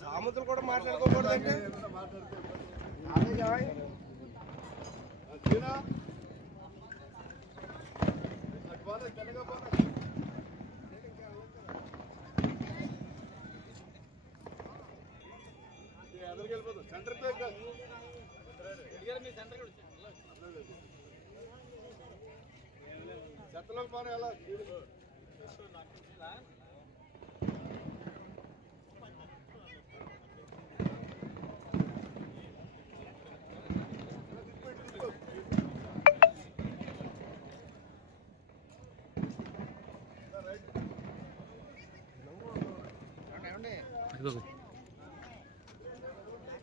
సామెతలు కూడా మాట్లాడుకోకూడదంటే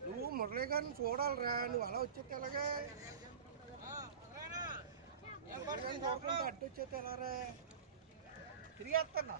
నువ్వు మురళీ గారిని చూడాలిరా, నువ్వు అలా వచ్చేస్తే ఎలాగే అడ్డు వచ్చేస్తే ఎలారా తిరిగేస్తాను.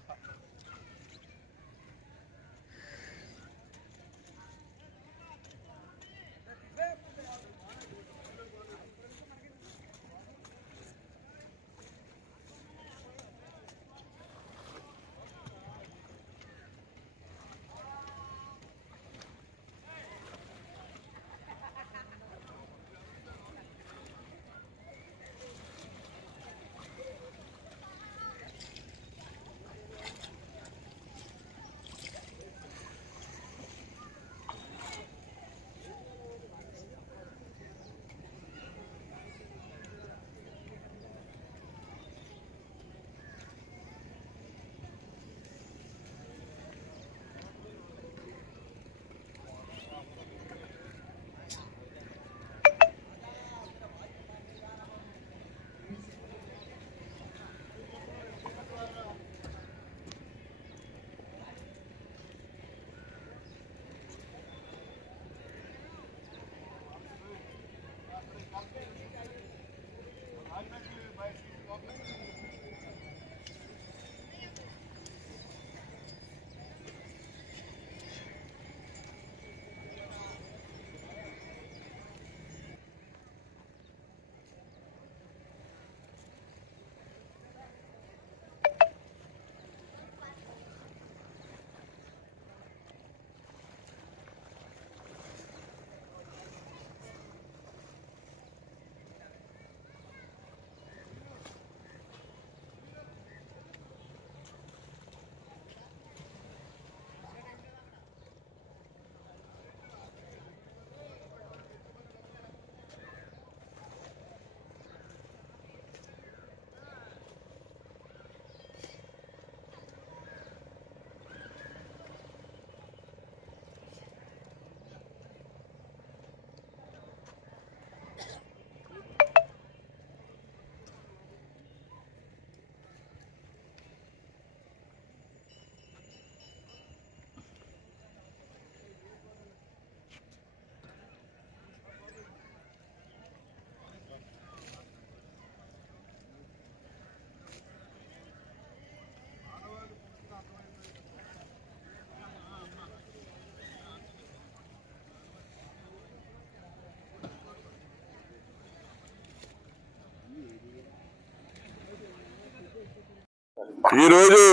ఈరోజు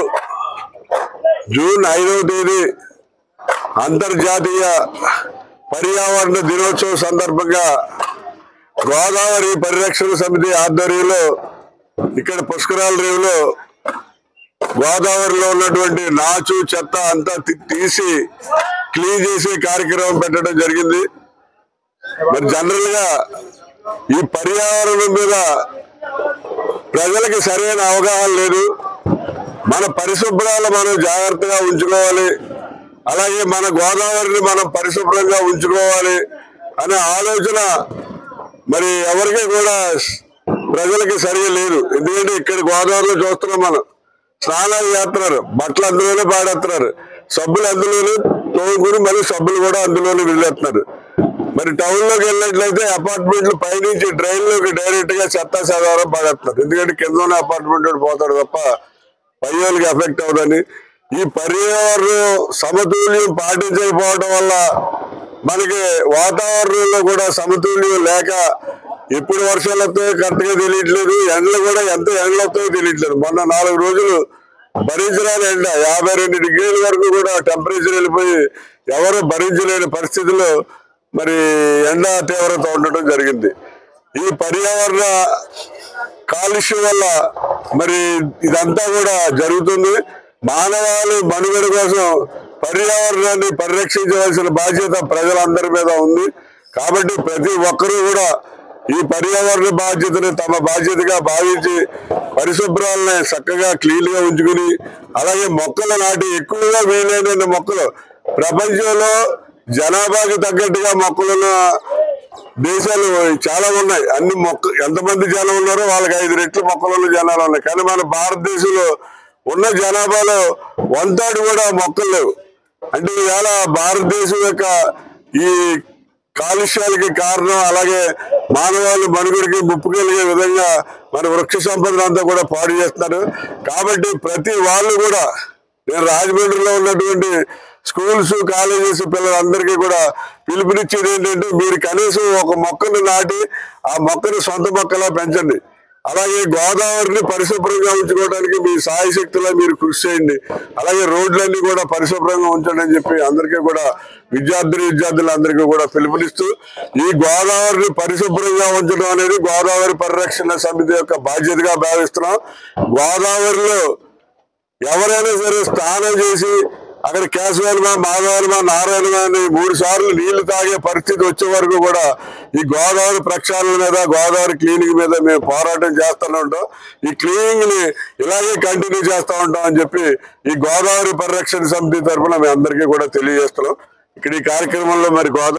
జూన్ 5వ తేదీ అంతర్జాతీయ పర్యావరణ దినోత్సవం సందర్భంగా గోదావరి పరిరక్షణ సమితి ఆధ్వర్యంలో ఇక్కడ పుష్కరాల రేవులో గోదావరిలో ఉన్నటువంటి నాచు చెత్త అంతా తీసి క్లీన్ చేసే కార్యక్రమం పెట్టడం జరిగింది. మరి జనరల్ గా ఈ పర్యావరణం మీద ప్రజలకు సరైన అవగాహన లేదు. మన పరిశుభ్రాలు మనం జాగ్రత్తగా ఉంచుకోవాలి, అలాగే మన గోదావరిని మనం పరిశుభ్రంగా ఉంచుకోవాలి అనే ఆలోచన మరి ఎవరికి కూడా ప్రజలకి సరిగా లేదు. ఎందుకంటే ఇక్కడ గోదావరిలో చూస్తున్నాం, మనం స్నానాలు చేస్తున్నారు, బట్టలు అందులోనే పాడేస్తున్నారు, సబ్బులు అందులోనే తోముకుని మళ్ళీ సబ్బులు కూడా అందులోనే వదిలేస్తున్నారు. మరి టౌన్ లోకి వెళ్ళినట్లయితే అపార్ట్మెంట్లు పైనుంచి డ్రైన్ లోకి డైరెక్ట్ గా చెత్త చెదారం పడేస్తున్నారు. ఎందుకంటే కింద ఉన్న అపార్ట్మెంట్ పోతాడు తప్ప పై వాళ్ళకి ఎఫెక్ట్ అవుదని. ఈ పర్యావరణం సమతుల్యం పాటించకపోవడం వల్ల మనకి వాతావరణంలో కూడా సమతుల్యం లేక ఎప్పుడు వర్షాలు వస్తాయో కరెక్ట్ గా తెలియట్లేదు, ఎండలు కూడా ఎంత ఎండలు వస్తాయో తెలియట్లేదు. మొన్న 4 రోజులు భరించరాని ఎండ 52 డిగ్రీల వరకు కూడా టెంపరేచర్ వెళ్ళిపోయి ఎవరు భరించలేని పరిస్థితుల్లో మరి ఎండ తీవ్రత ఉండటం జరిగింది. ఈ పర్యావరణ కాలుష్యం వల్ల మరి ఇదంతా కూడా జరుగుతుంది. మానవాళి మనుగడ కోసం పర్యావరణాన్ని పరిరక్షించవలసిన బాధ్యత ప్రజలందరి మీద ఉంది. కాబట్టి ప్రతి ఒక్కరూ కూడా ఈ పర్యావరణ బాధ్యతను తమ బాధ్యతగా భావించి పరిశుభ్రాలని చక్కగా క్లీన్ గా ఉంచుకుని అలాగే మొక్కలు నాటి ఎక్కువగా వీలైన మొక్కలు ప్రపంచంలో జనాభాకి తగ్గట్టుగా మొక్కలున్న దేశాలు చాలా ఉన్నాయి. అన్ని ఎంతమంది జనం ఉన్నారో వాళ్ళకి 5 రెట్లు మొక్కలున్న జనాలు ఉన్నాయి. కానీ మన భారతదేశంలో ఉన్న జనాభాలో 1/3 కూడా మొక్కలు లేవు. అంటే ఇవాళ భారతదేశం యొక్క ఈ కాలుష్యాలకి కారణం అలాగే మానవాళి మనుగడికి ముప్పు కలిగే విధంగా మన వృక్ష సంపదను అంతా కూడా పాడు చేస్తున్నారు. కాబట్టి ప్రతి వాళ్ళు కూడా నేను రాజమండ్రిలో ఉన్నటువంటి స్కూల్స్ కాలేజెస్ పిల్లలందరికీ కూడా పిలుపునిచ్చేది ఏంటంటే మీరు కనీసం ఒక మొక్కను నాటి ఆ మొక్కను సొంత మొక్కలా పెంచండి. అలాగే గోదావరిని పరిశుభ్రంగా ఉంచుకోవడానికి మీ సాయశక్తిలో మీరు కృషి చేయండి. అలాగే రోడ్లన్నీ కూడా పరిశుభ్రంగా ఉంచండి అని చెప్పి అందరికీ కూడా విద్యార్థులందరికీ కూడా పిలుపునిస్తూ ఈ గోదావరిని పరిశుభ్రంగా ఉంచడం అనేది గోదావరి పరిరక్షణ సమితి యొక్క బాధ్యతగా భావిస్తున్నాం. గోదావరిలో ఎవరైనా సరే స్నానం చేసి అక్కడ కేశవాలమా మాధవాలమా నారాయణమా అని 3 సార్లు నీళ్లు తాగే పరిస్థితి వచ్చే వరకు కూడా ఈ గోదావరి ప్రక్షాళన మీద గోదావరి క్లీనింగ్ మీద మేము పోరాటం చేస్తూనే ఉంటాం. ఈ క్లీనింగ్ ని ఇలాగే కంటిన్యూ చేస్తూ ఉంటాం అని చెప్పి ఈ గోదావరి పరిరక్షణ సమితి తరఫున మేము అందరికీ కూడా తెలియజేస్తున్నాం. ఇక్కడ ఈ కార్యక్రమంలో మరి